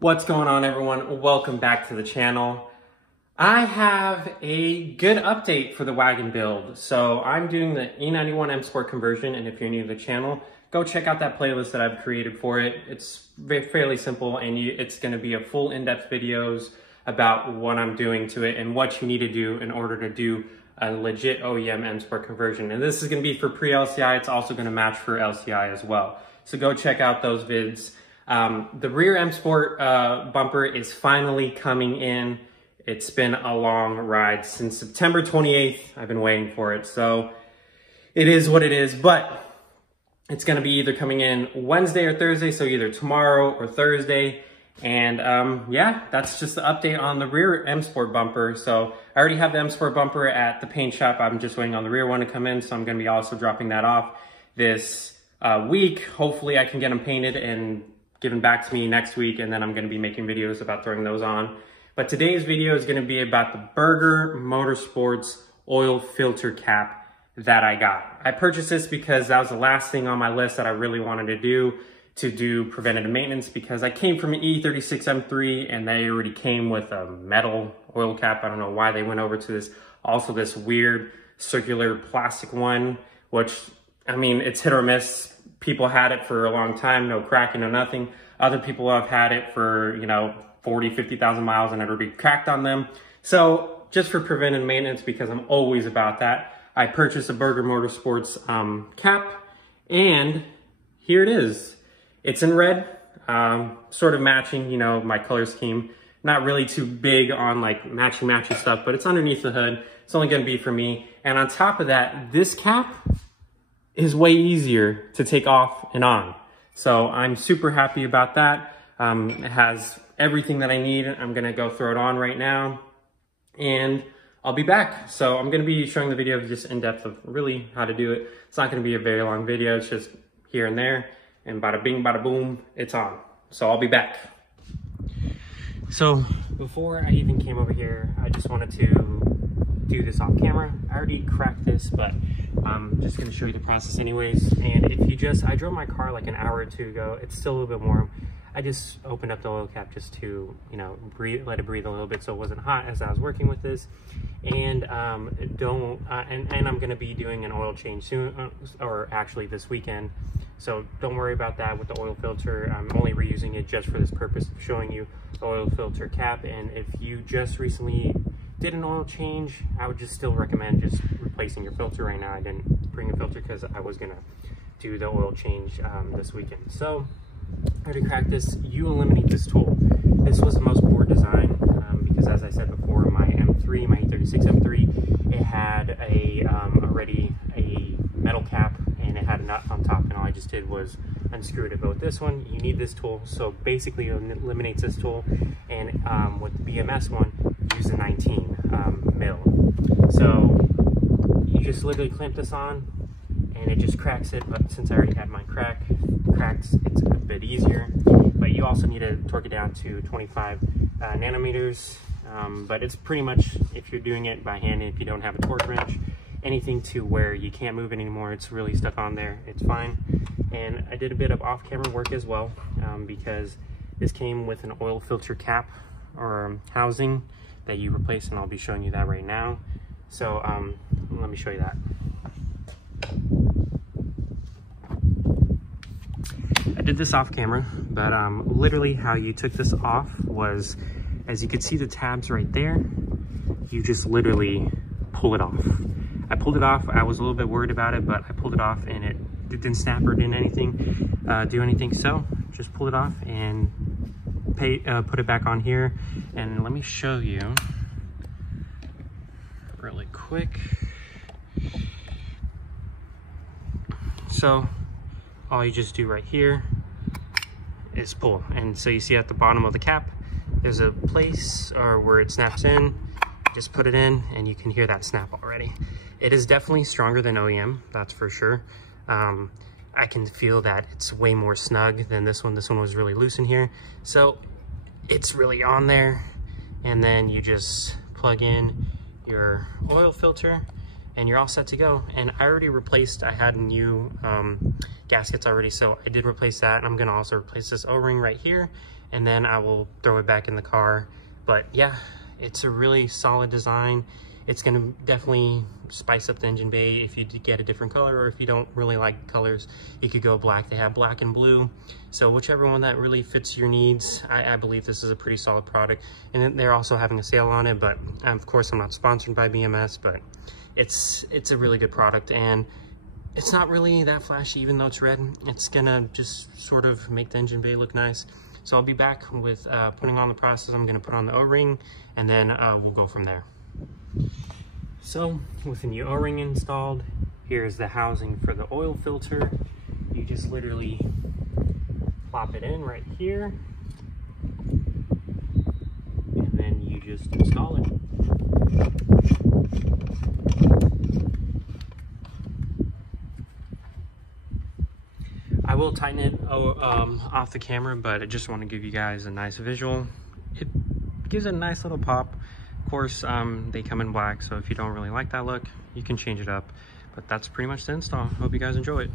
What's going on, everyone? Welcome back to the channel. I have a good update for the wagon build. So I'm doing the E91 M Sport conversion, and if you're new to the channel, go check out that playlist that I've created for it. It's fairly simple, and it's going to be a full in-depth videos about what I'm doing to it and what you need to do in order to do a legit OEM M Sport conversion. And this is going to be for pre-LCI. It's also going to match for LCI as well. So go check out those vids. The rear M Sport bumper is finally coming in. It's been a long ride since September 28th. I've been waiting for it. So it is what it is, but it's going to be either coming in Wednesday or Thursday. So either tomorrow or Thursday. And yeah, that's just the update on the rear M Sport bumper. So I already have the M Sport bumper at the paint shop. I'm just waiting on the rear one to come in. So I'm going to be also dropping that off this week. Hopefully I can get them painted and given back to me next week, and then I'm going to be making videos about throwing those on. But today's video is going to be about the Berger Motorsports oil filter cap that I got. I purchased this because that was the last thing on my list that I really wanted to do preventative maintenance, because I came from an E36 M3 and they already came with a metal oil cap. I don't know why they went over to this, also this weird circular plastic one, which, I mean, it's hit or miss. People had it for a long time, no cracking, no nothing. Other people have had it for, 40, 50,000 miles and it already cracked on them. So just for preventive maintenance, because I'm always about that, I purchased a Berger Motorsports cap, and here it is. It's in red, sort of matching, my color scheme. Not really too big on like matchy stuff, but it's underneath the hood. It's only gonna be for me. And on top of that, this cap is way easier to take off and on. So I'm super happy about that. It has everything that I need. I'm gonna go throw it on right now and I'll be back. So I'm gonna be showing the video just in depth of really how to do it. It's not gonna be a very long video. It's just here and there, and bada bing, bada boom, it's on. So I'll be back. So before I even came over here, I just wanted to do this off camera. I already cracked this, but I'm just gonna show you the process anyways. And if you I drove my car like an hour or two ago. It's still a little bit warm. I just opened up the oil cap just to, let it breathe a little bit so it wasn't hot as I was working with this. And and I'm gonna be doing an oil change soon, or actually this weekend. So don't worry about that with the oil filter. I'm only reusing it just for this purpose of showing you the oil filter cap. And if you just recently did an oil change, I would just still recommend just replacing your filter right now. I didn't bring a filter because I was gonna do the oil change this weekend. So I already cracked this. You eliminate this tool. This was the most poor design because, as I said before, my M3, my E36 M3, it had already a metal cap and it had a nut on top, and all I just did was unscrew it. But with this one, you need this tool. So basically it eliminates this tool, and with the BMS one, use a 19 mil. So you just literally clamp this on and it just cracks it. But since I already had mine cracked, it's a bit easier. But you also need to torque it down to 25 nanometers. But it's pretty much, if you're doing it by hand, if you don't have a torque wrench, anything to where you can't move it anymore, it's really stuck on there, it's fine. And I did a bit of off-camera work as well, because this came with an oil filter cap or housing that you replace, and I'll be showing you that right now. So let me show you that. I did this off camera, but literally how you took this off was, as you could see the tabs right there, you just literally pull it off. I pulled it off. I was a little bit worried about it, but I pulled it off and it didn't snap or didn't do anything. So just pull it off and put it back on here. And let me show you really quick. So all you just do right here is pull. And so you see at the bottom of the cap, there's a place where it snaps in. Just put it in and you can hear that snap already. It is definitely stronger than OEM, that's for sure. I can feel that it's way more snug than this one. This one was really loose in here. So it's really on there. And then you just plug in your oil filter and you're all set to go. And I already replaced, I had new gaskets already, so I did replace that. And I'm gonna also replace this O-ring right here and then I will throw it back in the car. But yeah, it's a really solid design. It's gonna definitely spice up the engine bay if you get a different color, or if you don't really like colors, you could go black. They have black and blue. So whichever one that really fits your needs, I believe this is a pretty solid product. And then they're also having a sale on it, but of course I'm not sponsored by BMS, but it's a really good product, and it's not really that flashy. Even though it's red, it's gonna just sort of make the engine bay look nice. So I'll be back with putting on the process. I'm gonna put on the O-ring, and then we'll go from there. So with the new O-ring installed, here's the housing for the oil filter. You just literally plop it in right here, and then you just install it. I will tighten it off the camera, but I just want to give you guys a nice visual. It gives it a nice little pop. Of course, they come in black, so if you don't really like that look, you can change it up. But that's pretty much the install. Hope you guys enjoy it.